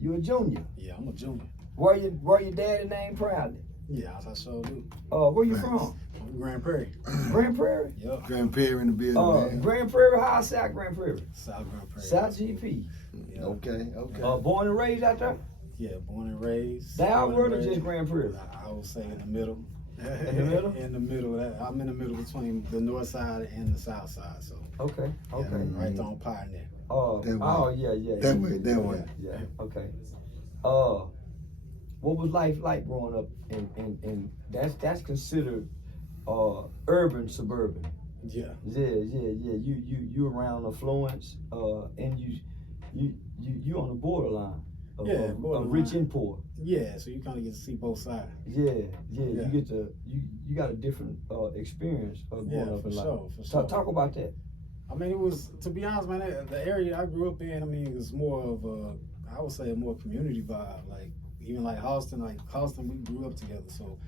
You a junior? Yeah, I'm a junior. Wear your daddy name proudly. Yeah, I sure do. Where you from? I'm Grand Prairie. Grand Prairie? Yep. Grand Prairie in the building, man. Grand Prairie, how South Grand Prairie? South Grand Prairie. South GP. Yeah. Okay. Born and raised out there? Yeah, born and raised. Downward or just Grand Prairie? I would say in the middle. In the middle? In the middle. I'm in the middle between the north side and the south side. So. Okay. Yeah, right there on Pioneer. Yeah. That way. Yeah. Okay. What was life like growing up in that's considered urban suburban? Yeah. You around affluence, and you on the borderline of rich and poor. Yeah, so you kind of get to see both sides. Yeah. You get to you got a different experience of growing up in life. For sure. Talk about that. I mean, it was, to be honest, man, the area I grew up in, I mean, it was more of I would say a more community vibe. Like, even like Charleston, we grew up together. So,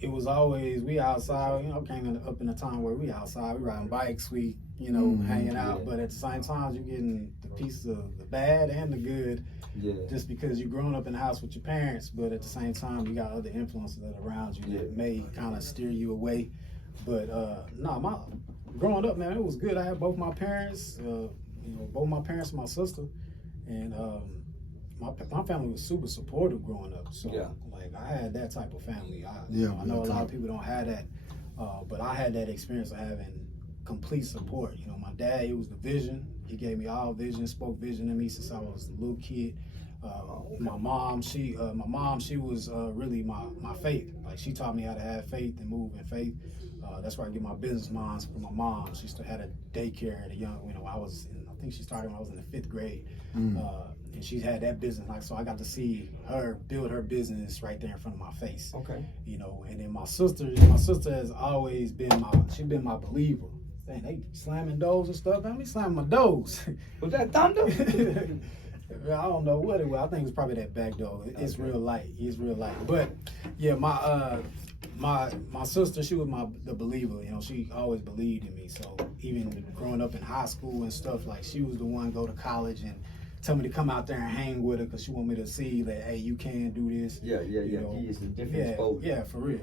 it was always, we outside, came up in a time where we outside, we riding bikes, we, hanging out. Yeah. But at the same time, you're getting the piece of the bad and the good. Yeah. Just because you're growing up in the house with your parents, but at the same time, you got other influences that are around you that may kind of steer you away. But growing up, man, it was good. I had both my parents, both my parents and my sister, and my family was super supportive growing up. So like I had that type of family. I know a lot of people don't have that, but I had that experience of having complete support. My dad, he was the vision. He gave me all vision, spoke vision to me since I was a little kid. My mom, she was really my faith. Like, she taught me how to have faith and move in faith. That's where I get my business minds from my mom. She still had a daycare at a young, I think she started when I was in the 5th grade. And she had that business, so I got to see her build her business right there in front of my face. Okay. And then my sister has always been my believer. Dang, they slamming doors and stuff. Let me slam my doors. Was that thunder? I don't know what it was. I think it was probably that back door. It's real light. It's real light. But yeah, my sister, she was the believer. She always believed in me. So even growing up in high school and stuff, like, she was the one go to college and tell me to come out there and hang with her because she want me to see that, hey, you can do this. Yeah. He is a different exposure. Yeah, for real.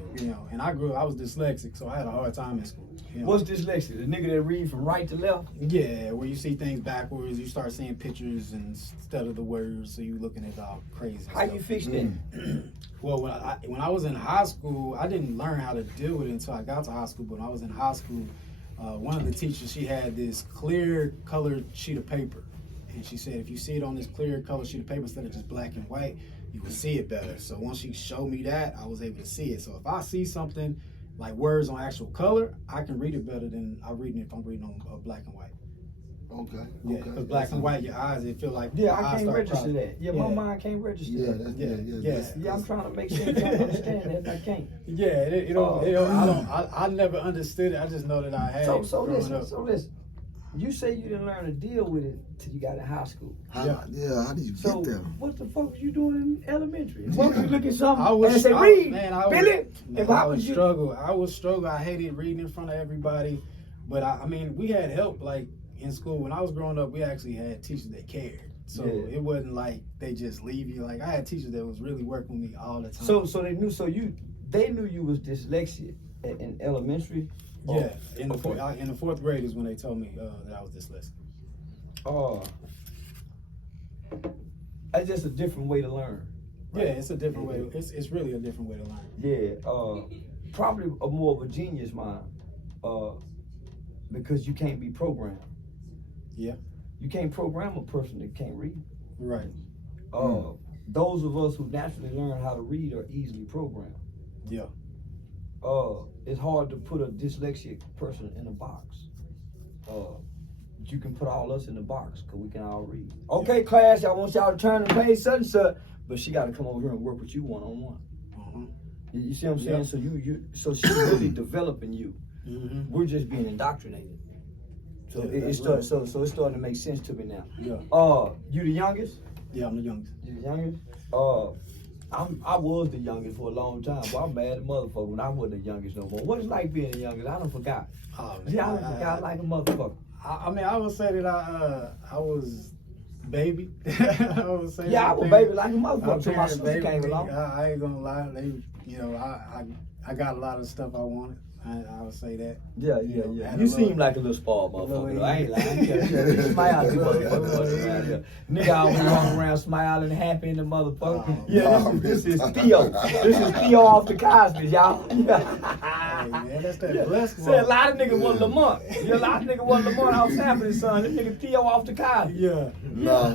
And I was dyslexic, so I had a hard time in school. What's dyslexic? The nigga that read from right to left? Yeah, where you see things backwards, you start seeing pictures instead of the words, so you looking at all crazy How stuff. you fix that? Well, when I was in high school, I didn't learn how to deal with it until I got to high school. But when I was in high school, one of the teachers, she had this clear colored sheet of paper. And she said, if you see it on this clear colored sheet of paper instead of just black and white, you can see it better. So once she showed me that, I was able to see it. So if I see something like words on actual color, I can read it better than I read it if I'm reading on black and white. Okay. Yeah, because black and white, your eyes, it feel like I can't register that. Yeah, my mind can't register that. Yeah. I'm trying to make sense. I understand that. I can't. Yeah, I never understood it. I just know that I had it. So listen. You say you didn't learn to deal with it till you got in high school. How did you get there? What the fuck was you doing in elementary? What was you looking something? I was struggle. I would struggle. I hated reading in front of everybody. But I mean, we had help. Like in school, when I was growing up, we actually had teachers that cared. So it wasn't like they just leave you. Like, I had teachers that was really working with me all the time. So they knew you was dyslexic in elementary. Yeah, in the 4th grade is when they told me that I was dyslexic. It's just a different way to learn. Right? Yeah, it's a different way. It's really a different way to learn. Yeah, probably more of a genius mind, because you can't be programmed. Yeah, you can't program a person that can't read. Right. Those of us who naturally learn how to read are easily programmed. Yeah. It's hard to put a dyslexic person in a box. You can put all us in the box because we can all read. Okay, class, I want y'all to turn the page such and such, but she got to come over here and work with you one-on-one. You see what I'm saying? So she's really developing you. We're just being indoctrinated. So it's starting to make sense to me now. Yeah. You the youngest? Yeah, I'm the youngest. You the youngest? I was the youngest for a long time, but I'm mad at motherfucker when I wasn't the youngest no more. What is it like being the youngest? I done forgot. I done forgot like a motherfucker. I mean, I would say that I was baby. I would say Yeah, I was baby like a motherfucker till my parents sister baby came me. along. I ain't gonna lie, they, you know, I got a lot of stuff I wanted. I would say that. Yeah. had You a seem little- like a little spoiled motherfucker. Though. I ain't little- lying. You smile at the motherfucker around here. Nigga always walking around smiling, happy in the motherfucker. Oh, Yeah, this is Theo. This is Theo off the Cosby's, y'all. Hey, man, that's that blessed Say a lot of niggas want Lamont. Yeah, a lot of niggas want Lamont out Sanford's son. This nigga Theo off the Cosby. Yeah. No.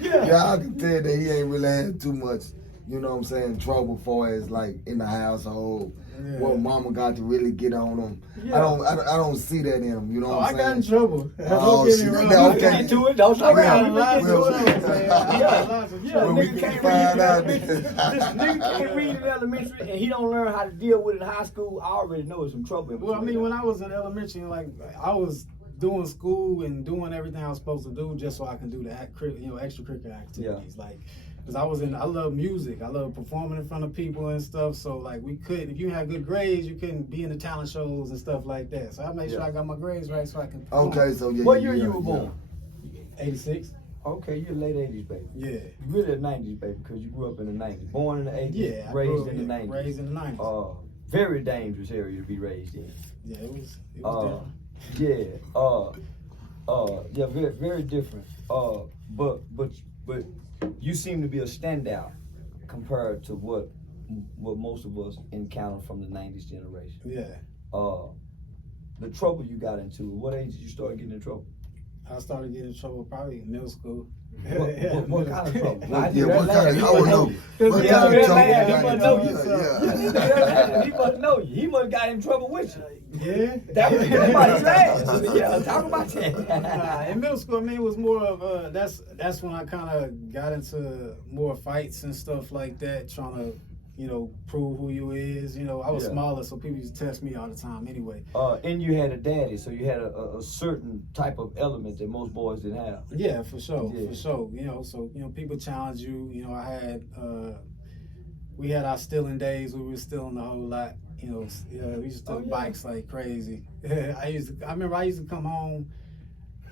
Yeah. I can tell that he ain't really had too much, you know what I'm saying, trouble for as like in the household. Yeah. What mama got to really get on him. Yeah. I don't see that in him, you know Oh, what I I'm got in saying? trouble. Oh, Don't get shit. me wrong. Now, We okay. get into it. Don't talk I got about a it. lot of We get into trouble, it. man. I got lots of Yeah, trouble. we nigga can can't find read in out. elementary. This nigga can't read in elementary, and he don't learn how to deal with it in high school. I already know there's some trouble. In Well, I between mean, when that. I was in elementary, like I was doing school and doing everything I was supposed to do just so I can do the extracurricular activities. Like, cause I love music. I love performing in front of people and stuff. So like if you had good grades, you couldn't be in the talent shows and stuff like that. So I made sure I got my grades right so I can perform. Okay, so yeah. What yeah, year you were yeah. born? 86. Okay, you're late 80s, baby. Yeah. You really a 90s, baby, because you grew up in the 90s. Born in the 80s, Yeah. I raised grew up, in the 90s. Raised in the 90s. Very dangerous area to be raised in. Yeah, it was different. Yeah, very, very different. But you seem to be a standout compared to what most of us encounter from the 90s generation. Yeah. The trouble you got into, what age did you start getting in trouble? I started getting in trouble probably in middle school. What kind of trouble? What kind of, I would know. What Yeah, kind of that trouble lad, you he got must know into? you. Yeah. He must know you. He must got in trouble with you. Yeah. That was about his ass. Yeah, talk about that. Nah, in middle school, I mean, it was more of that's when I kind of got into more fights and stuff like that, trying to, prove who you is. I was Yeah. smaller, so people used to test me all the time anyway. And you had a daddy, so you had a certain type of element that most boys didn't have. Yeah, for sure, Yeah. for sure. So people challenge you. We had our stealing days. We were stealing a whole lot. We used to steal bikes like crazy. I remember I used to come home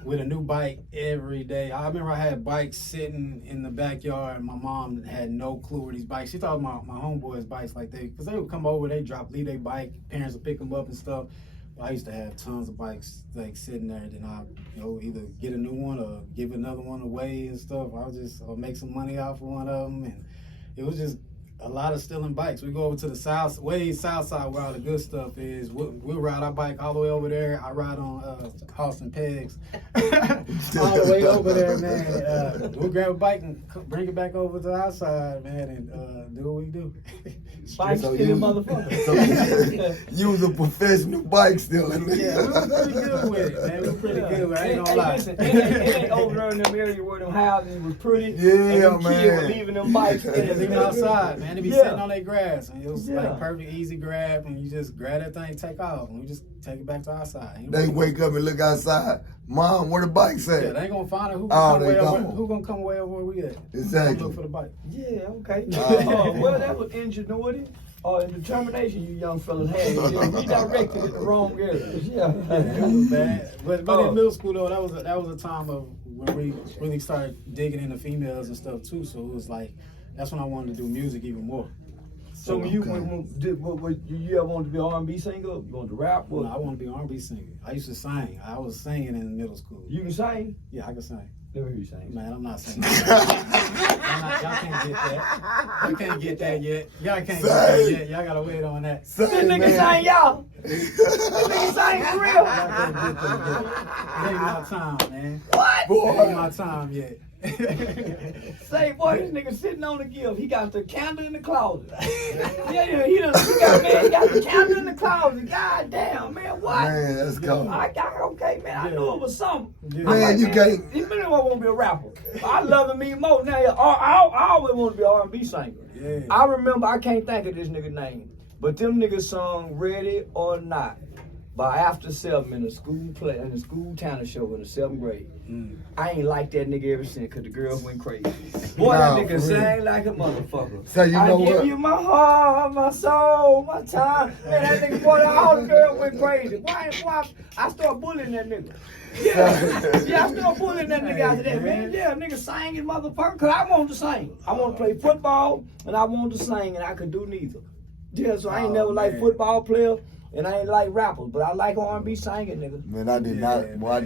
with a new bike every day. I remember I had bikes sitting in the backyard, and my mom had no clue where these bikes. She thought my homeboys' bikes, like because they would come over, they leave their bike, parents would pick them up and stuff. But I used to have tons of bikes like sitting there. Then I, either get a new one or give another one away and stuff. I would just make some money off of one of them, and it was just a lot of stealing bikes. We go over to the south side where all the good stuff is. We'll ride our bike all the way over there. I ride on Austin Pegs all the way over there, man. We'll grab a bike and bring it back over to our side, man, and do what we do. Bike So stealing you- motherfucker. You was a professional bike stealer. Yeah, we were pretty good with it, man. We were pretty good with it. I ain't gonna lie. Listen, it ain't over there in them area where them houses was pretty. Yeah, and them kids man. were leaving them bikes. They just leave it outside, man. They be Yeah. sitting on their grass, and it was Yeah. like perfect, easy grab, and you just grab that thing, take off, and we just take it back to our side. Ain't They nobody- wake up and look outside. Mom, where the bikes Yeah, at? they ain't gonna find it. Who Oh, gonna come they way over? gone. Who gonna come way over where we at? Exactly. Come look for the bike. Yeah, okay. Oh. Well, that was ingenuity and determination you young fellas had. You redirected it the wrong areas. Yeah. It was bad. But Oh. in middle school though, that was a time of when we really started digging into females and stuff too. So it was like that's when I wanted to do music even more. So when you you ever wanted to be an R&B singer? You wanted to rap? Well, I want to be an R&B singer. I used to sing. I was singing in middle school. You can sing? Yeah, I can sing. Never hear you sing. Man, I'm not singing. Y'all can't get that. Y'all can't get that yet. Y'all can't get that yet. Y'all gotta wait on that. This nigga sing, y'all. This nigga sing for real. Y'all can't get that yet. It ain't my time, man. What? It ain't my time yet. Say, boy, this nigga sitting on the gift. He got the candle in the closet. Yeah, he got the candle in the closet. God damn, man, what? Man, that's cool. Okay, man, I knew it was something. Yeah. Man, you can't. He really want to be a rapper. I love him even more. Now, I always want to be an R&B singer. Yeah. I remember, I can't think of this nigga name, but them niggas sung Ready or Not. By after 7 in the school talent show in the 7th grade, I ain't like that nigga ever since because the girls went crazy. Boy, that nigga sang like a motherfucker. So you know I give what? you my heart, my soul, my time. Man, that nigga, boy, all the girls went crazy. Why I started bullying that nigga. Yeah, I started bullying that nigga after that, man. Yeah, nigga sang his motherfucker because I wanted to sing. I want to play football and I wanted to sing and I could do neither. Yeah, so I ain't never like football player. And I ain't like rappers, but I like R&B singing, nigga. Man, I did not. Boy, I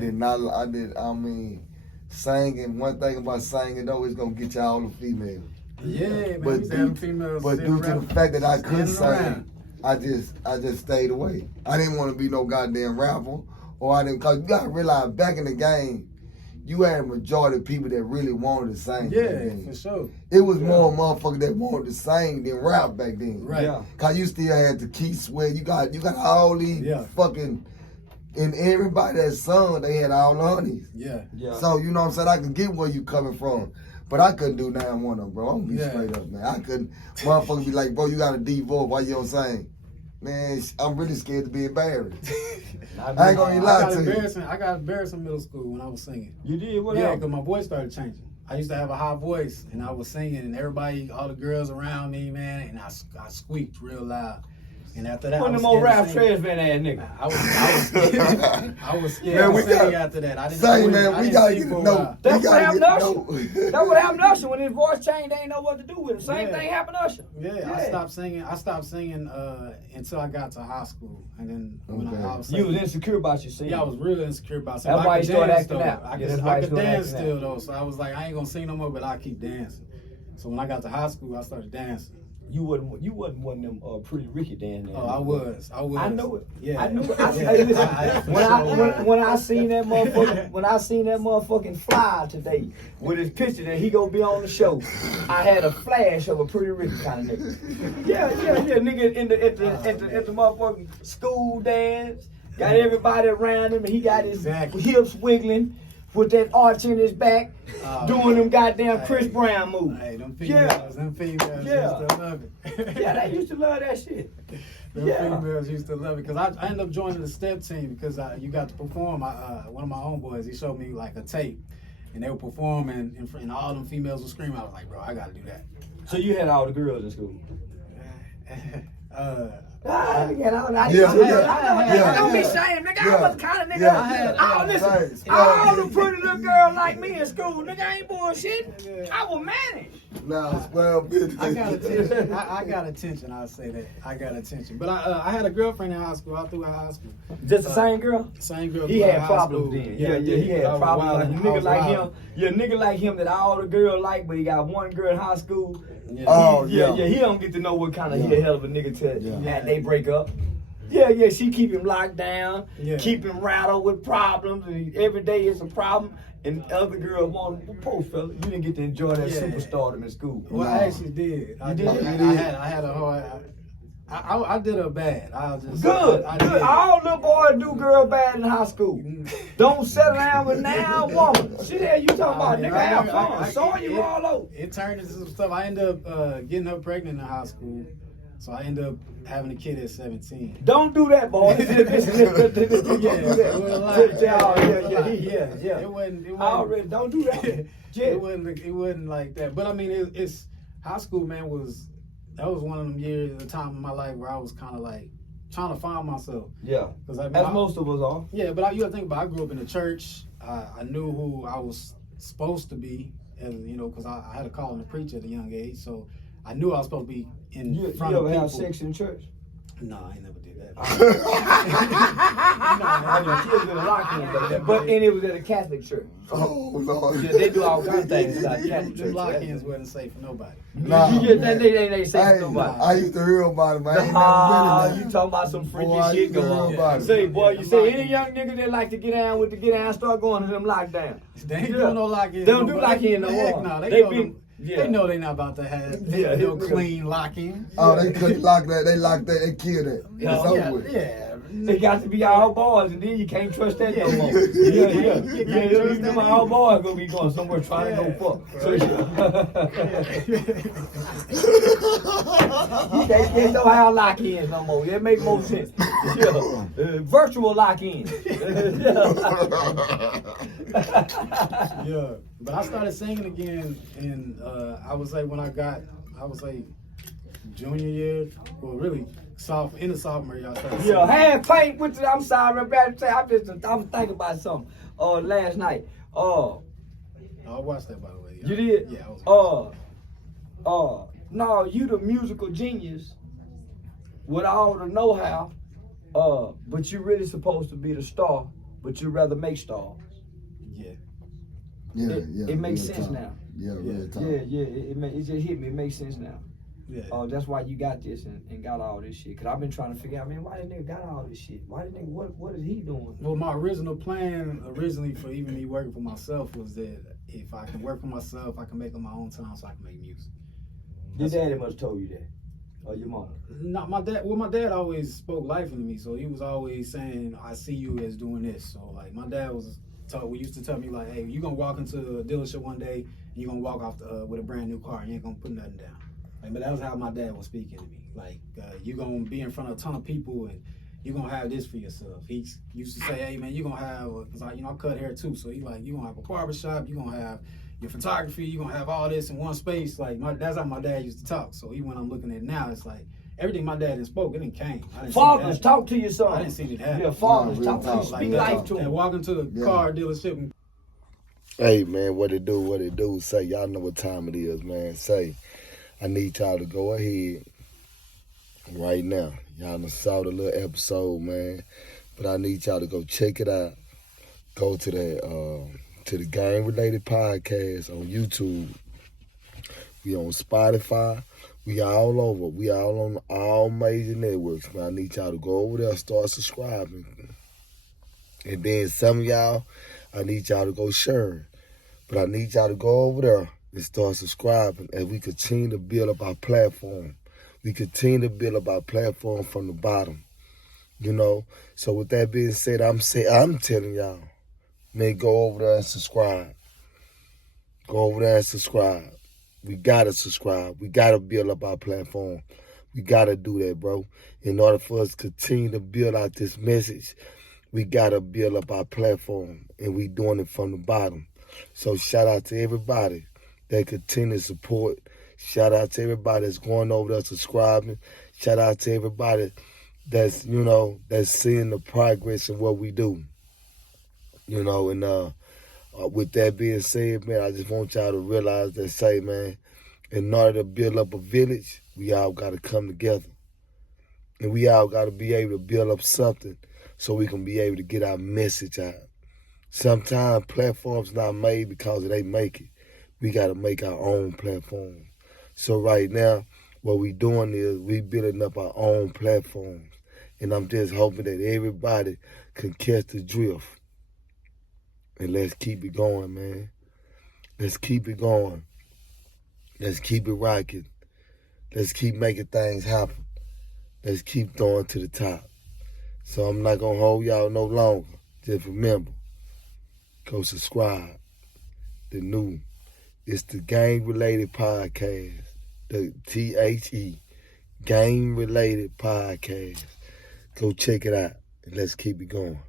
mean, singing. One thing about singing though is gonna get you all the females. Yeah, man. But due to the fact that I couldn't sing, I just stayed away. I didn't want to be no goddamn rapper, or I didn't. Cause you gotta realize, back in the game, you had a majority of people that really wanted to sing. Yeah, for sure. It was more motherfuckers that wanted to sing than rap back then. Right. Yeah. Cause you still had the Keith Sweat. You got all these fucking, and everybody that sung, they had all the honeys. Yeah. So you know what I'm saying? I can get where you coming from. But I couldn't do 9-1 of them, bro. I'm gonna be straight up, man. I couldn't. Motherfuckers be like, bro, you got a deep voice. Why you don't sing? Man, I'm really scared to be embarrassed. I ain't gonna even lie to you. I got embarrassed in middle school when I was singing. You did? What happened? happened? Because my voice started changing. I used to have a high voice, and I was singing, and everybody, all the girls around me, man, and I squeaked real loud. And after that, One of them old rap trash van ass nigga. I was scared to sing after that. I didn't sing, man. We gotta get to know. That's what happened to Usher. That's what happened to Usher. When his voice changed, they ain't know what to do with him. Same thing happened to Usher. Yeah, I stopped singing until I got to high school, and then when I was singing, you was insecure about your singing. Yeah, I was real insecure about singing. That's why you started acting out. I could dance still though, so I was like, I ain't gonna sing no more, but I keep dancing. So when I got to high school, I started dancing. You wasn't one of them Pretty Ricky dancing. Oh, I was. I know it. Yeah. I knew it. When I seen that motherfucking fly today with his picture that he gonna be on the show, I had a flash of a Pretty Ricky kind of nigga. Yeah, nigga at the motherfucking school dance, got everybody around him, and he got his hips wiggling. With that arch in his back, doing them goddamn Chris Brown moves. Hey, them females used to love it. Yeah, they used to love that shit. Them females used to love it because I ended up joining the step team because you got to perform. One of my homeboys, he showed me like a tape, and they were performing, and all them females were screaming. I was like, bro, I gotta do that. So you had all the girls in school? Don't be ashamed, nigga. I was kind of nigga. All the pretty little girls like me in school, nigga. I ain't bullshit. I will manage. Nah, well, I got attention. I got attention. I'll say that. I got attention. But I had a girlfriend in high school. All through high school. Just the same girl? Same girl. He had problems then. Yeah, he had problems. Like a nigga like him. Yeah, nigga like him that all the girls like, but he got one girl in high school. Yeah. He don't get to know what kind of hell of a nigga to they break up. Yeah, she keep him locked down, keep him rattled with problems, and every day it's a problem. And other girls want, poor fella, you didn't get to enjoy that superstardom in school. Well, I actually did. I had a hard. I did her bad. Good. All the boys do girl bad in high school. Don't settle down with now woman. Shit, hell you talking about? Nigga, have fun. Showing you all over. It turned into some stuff. I ended up getting her pregnant in high school. So I ended up having a kid at 17. Don't do that, boy. Yeah. It wasn't. Already, don't do that. It wasn't like that. But I mean, it's high school, man. That was one of them years, the time in my life where I was kind of like trying to find myself. Yeah. As most of us are. Yeah, but you got to think about. I grew up in the church. I knew who I was supposed to be, and because I had a calling to preach at a young age. So I knew I was supposed to be in front of people. You ever have sex in church? No, I ain't never did that. But it was at a Catholic church. Oh, Lord. Yeah, they do all kinds of things at Catholic church. Lock-ins wasn't safe for nobody. Nah, they safe for nobody. I used to hear about it, man. I ain't you talking about some freaky shit going on. Say, boy, you say any young nigga that like to get down, start going to them lockdown. They ain't doing no lock-ins. They don't do lock-in no more. No, they know they not about to have no clean lock-in. Oh, they couldn't lock that. They locked that. They killed it. It's over with. Yeah. They got to be all boys, and then you can't trust that no more. Them all boys gonna be going somewhere trying to go fuck. So, you can't get no how lock-ins no more. That make more sense. Virtual lock-in. Yeah, but I started singing again, and I would say junior year, well, really in the sophomore year. I started singing. Hand paint with the, I'm sorry, I'm about to say, I was thinking about something last night. I watched that, by the way. You did? Yeah, I was no, you the musical genius with all the know-how, but you really supposed to be the star, but you rather make stars. It makes sense now. Yeah, real talk. It just hit me. It makes sense now. Yeah. That's why you got this and got all this shit. Cause I've been trying to figure out, man, why this nigga got all this shit? Why this nigga, what is he doing? Well, my original plan, for even me working for myself, was that if I can work for myself, I can make on my own time, so I can make music. Your daddy must have told you that, or your mom? Not my dad. Well, my dad always spoke life into me, so he was always saying, "I see you as doing this." So, like, my dad used to tell me, like, "Hey, you gonna walk into a dealership one day, and you gonna walk off with a brand new car, and you ain't gonna put nothing down." Like, but that was how my dad was speaking to me. Like, you gonna be in front of a ton of people, and you gonna have this for yourself. He used to say, "Hey, man, you gonna have," cause I cut hair too, so he like, "You gonna have a barbershop, you gonna have your photography, you gonna have all this in one space." Like, that's how my dad used to talk. So even when I'm looking at it now, it's like everything my dad had spoke, it didn't came. Fathers, talk to your son. I didn't see it happen. Yeah, fathers, talk to talk. you, speak life to And him. walking to the car dealership and Hey, man, what it do? Say, y'all know what time it is, man. Say, I need y'all to go ahead right now. Y'all done saw the little episode, man. But I need y'all to go check it out. Go to the Game Related Podcast on YouTube. We on Spotify. We all over. We all on all major networks. Man, I need y'all to go over there and start subscribing. And then some of y'all, I need y'all to go share. But I need y'all to go over there and start subscribing as we continue to build up our platform. We continue to build up our platform from the bottom. So with that being said, I'm telling y'all, man, go over there and subscribe. Go over there and subscribe. We gotta subscribe. We gotta build up our platform. We gotta do that, bro. In order for us to continue to build out this message, we gotta build up our platform, and we doing it from the bottom. So shout out to everybody that continue to support. Shout out to everybody that's going over there subscribing. Shout out to everybody that's that's seeing the progress in what we do. With that being said, man, I just want y'all to realize that, say, man, in order to build up a village, we all got to come together. And we all got to be able to build up something so we can be able to get our message out. Sometimes platforms not made because they make it. We got to make our own platform. So right now, what we doing is we building up our own platforms. And I'm just hoping that everybody can catch the drift. And let's keep it going, man. Let's keep it going. Let's keep it rocking. Let's keep making things happen. Let's keep going to the top. So I'm not going to hold y'all no longer. Just remember, go subscribe. It's the Game Related Podcast. The THE, Game Related Podcast. Go check it out and let's keep it going.